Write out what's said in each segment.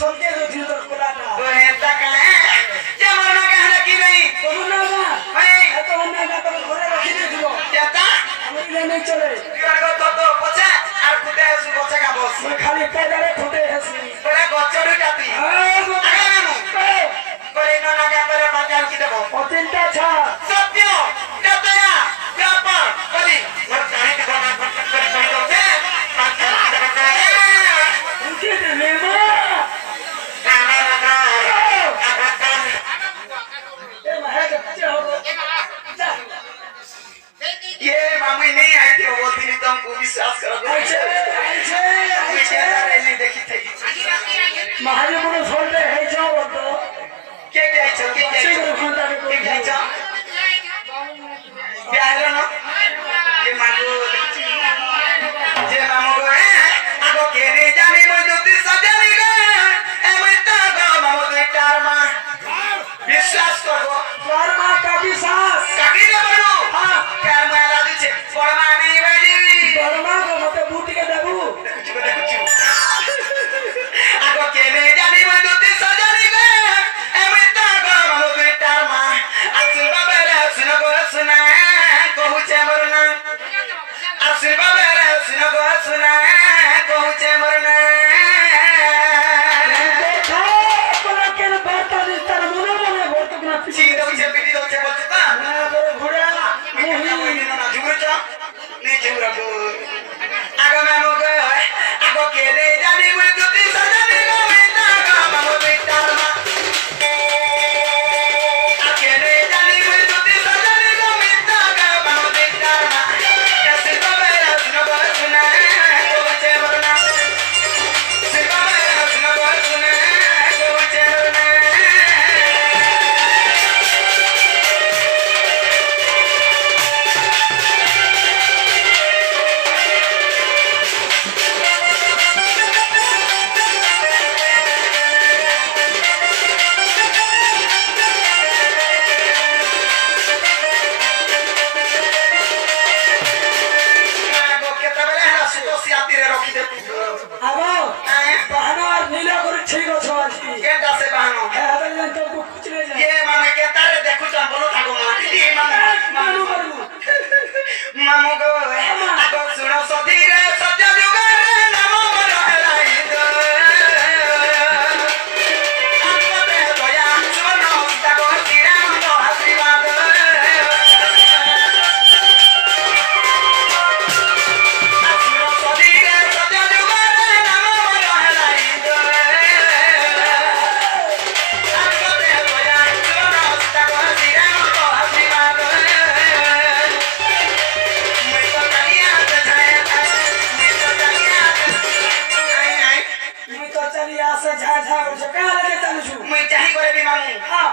সত্যি রুটি তোর কোলাটা তো এটা কালে যে মন না কাহলে কি নাই তোমার না না ভাই এত অন্যায় না তোমার ঘরে রাখি দিয়েছিল এটা আমি ইলে চলে কিবার গো তো পছে আর কুতে আসু বছে গাবস মই খালি পেদারে খুঁটে আসি তোরা গছড়ু জাতি করে না না গাবরে বাজার কি দেব অতিনটা ছা সত্য দেতয়া ব্যাপার বলি মোর কানে কি বানা করে করে দে বাজার কি দেব রুটি দে মেমা এ মাহে কাছে হবে ये मामी नहीं आई थी वो दिन तो हमको विश्वास करो আইছে আইছে मुझे আইছে रेली देखी थी মাহারে মনে সলতে হে যাও তো के जाइछो के সেই जाइछो ঘন্টাকে के কই जाइछो क्या है ना ये मागो जे मामू गो आगो के रे जाने मो ज्योति सजानी गो ए मत गो मामू दुईटार मा विश्वास करो তোর মা কাকি সাস काकी रे बड़ू हां कार मारा दिछे परमा नहीं बाजी তোর মা গো মতে বুটিকে দেবু आगो के रे जाने मो ज्योति सजानी गो ए मत गो मामू दुईटार मा आशीर्वाद बेला सुनो गो सुना कहूचे मरना आशीर्वाद बेला सुनो गो सुना कहूचे मरना देखो कोला केन बाता दिस्तार मने मने ভর্তি না ছি দউছে পিটি দউছে বলছে তা না বড় ঘোড়া মুহি মুহি না ঝুমুরছ নি ঝুমুরা গো আগো মামু গো আগো কে রে জানি মু দুতি সজানি গো মিতা গো মামু বিটার মা আকে রে জানি মু দুতি সজানি গো মিতা গো মামু বিটার মা কাসি বাবা সুনো গো সুনা কোচে বরনা সি বাবা সুনো গো সুনা কোচে বরনা আগো কেতবেলে হেলা সুতো সিয়াতিরে রখি দে আগো বাহানা আর নীলা করে ঠিক আছে আছি কেনটা সে বাহানো হ্যাঁ আবার জান তো খুচরে যায় ये मामे के तारे देखु त बोलो थागो मा ये मामे মানু করবো मामू गो आगो सुनो सधीरे सत्य जुग रे नाम मोर हेलाई दो आपते दया सुनो तागो सिरा मो आशीर्वाद सुनो सधीरे सत्य जुग रे नाम मोर हेलाई दो आपते दया सुनो तागो सिरा मो आशीर्वाद मैं तो कलिया से जाए मैं तो कलिया आई মুই তো চালি আসে ঝা ঝা করছে কাল কে চালুছু मैं चाही करे भी मामू হ্যাঁ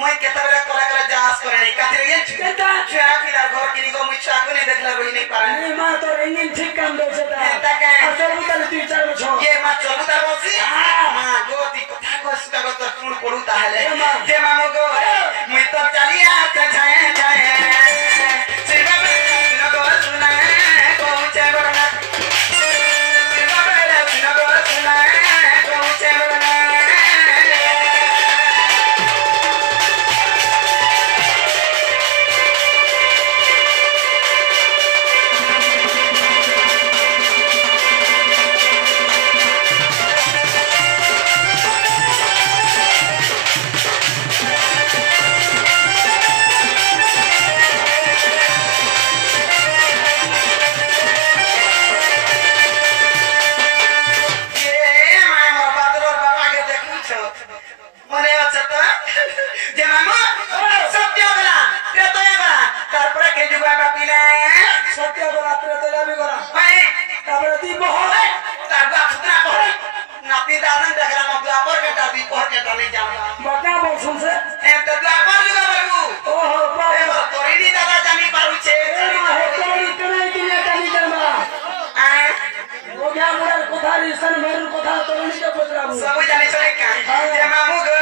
मैं केतबेले कोला करे जास करे नहीं कातिर ये কেতা छुआ फिरा घर किनी गो मुछ आगु नहीं देखला रही नहीं पारे এই মা তোর ইঞ্জিন ঠিক কাম দেছে তা এটা কে? আর তোর বুতালে তুই চাল ছ ये मा चलू ता बसी मा गोती कथा को सुका को तो कुण पडू ताहले ए मा। जे मामू गो मैं तो चलिया से जाए जाए सिर्फ सुनो गो सुना कोचे बरना सिर्फ सुनो गो सुना कोचे बरना ये माय मोर बादलोर बाबा के देखुछ मने আছে তো যে মামা সত্য গলা তেতয়া গলা তারপরে কে যুবা বাপিলে সত্য রাত্রে তো যাবি করা ভাই তারপরে তুই বহ তারপর খুদরা কর নাতি দাদন দেখরা মত আপর কে দাদি পর কে টানি জানা বাটা বল শুনছে এ তো আপর যুগা বাবু ওহো এ বাবা তোরিনি দাদা জানি পারুছে এ মা হে তোরি তোরাই দিনে টানি জানা আ ওগা মোর কথা রিসন মেরুর কথা তোরনি কে বদরাবু সব জানি চলে কা যে মামু গো